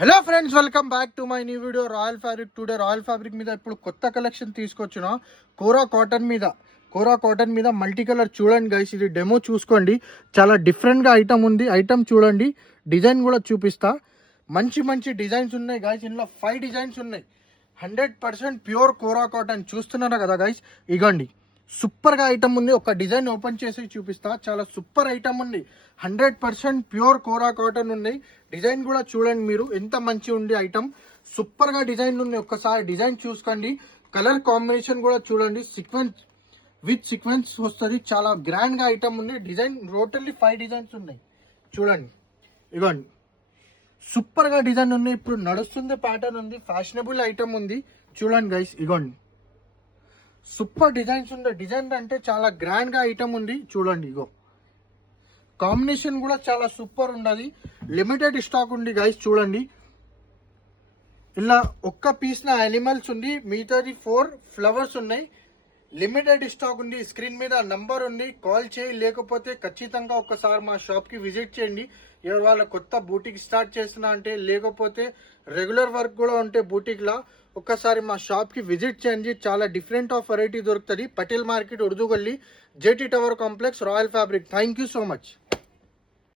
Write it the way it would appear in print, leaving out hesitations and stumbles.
Hello friends, welcome back to my new video royal fabric. Today royal fabric మీద ఇప్పుడు కొత్త collection తీసుకొచ్చిన కోరా cotton మీద మల్టీ కలర్. చూడండి గైస్, ఇది డెమో చూసుకోండి. చాలా డిఫరెంట్గా ఐటమ్ ఉంది. ఐటమ్ చూడండి, డిజైన్ కూడా చూపిస్తా. మంచి మంచి డిజైన్స్ ఉన్నాయి గైస్. ఇందులో 5 డిజైన్స్ ఉన్నాయి. 100% ప్యూర్ కోరా కాటన్. చూస్తున్నారా కదా గైస్, ఇగండి సూపర్గా ఐటమ్ ఉంది. ఒక డిజైన్ ఓపెన్ చేసి చూపిస్తా. చాలా సూపర్ ఐటమ్ ఉంది. 100% ప్యూర్ కోరా కాటన్ ఉంది. డిజైన్ కూడా చూడండి మీరు, ఎంత మంచి ఉంది ఐటమ్. సూపర్గా డిజైన్ ఉంది. ఒక్కసారి డిజైన్ చూసుకోండి. కలర్ కాంబినేషన్ కూడా చూడండి. సీక్వెన్స్ వస్తుంది. చాలా గ్రాండ్గా ఐటమ్ ఉంది. డిజైన్ టోటల్లీ 5 డిజైన్స్ ఉన్నాయి. చూడండి, ఇగోండి సూపర్గా డిజైన్ ఉంది. ఇప్పుడు నడుస్తుంది ప్యాటర్న్ ఉంది. ఫ్యాషనబుల్ ఐటమ్ ఉంది. చూడండి గైస్, ఇగోండి సూపర్ డిజైన్స్ ఉంది. డిజైన్ అంటే చాలా గ్రాండ్గా ఐటమ్ ఉంది. చూడండి, ఇగో కాంబినేషన్ కూడా చాలా సూపర్ ఉన్నది. లిమిటెడ్ స్టాక్ ఉంది గైస్. చూడండి, ఇలా ఒక్క పీస్ నా యానిమల్స్ ఉంది, మిగతాది 4 ఫ్లవర్స్ ఉన్నాయి. లిమిటెడ్ స్టాక్ ఉంది. స్క్రీన్ మీద నంబర్ ఉంది, కాల్ చేయి. లేకపోతే ఖచ్చితంగా ఒక్కసారి మా షాప్కి విజిట్ చేయండి. ఎవరు వాళ్ళ కొత్త బూటిక్ స్టార్ట్ చేస్తున్నా అంటే, లేకపోతే రెగ్యులర్ వర్క్ కూడా ఉంటే బూటిక్లా, ఒక్కసారి మా షాప్కి విజిట్ చేయండి. చాలా డిఫరెంట్ ఆఫ్ వెరైటీ దొరుకుతుంది. పటేల్ మార్కెట్, ఉర్దూ గల్లీ, JT tower complex, royal fabric. Thank you so much.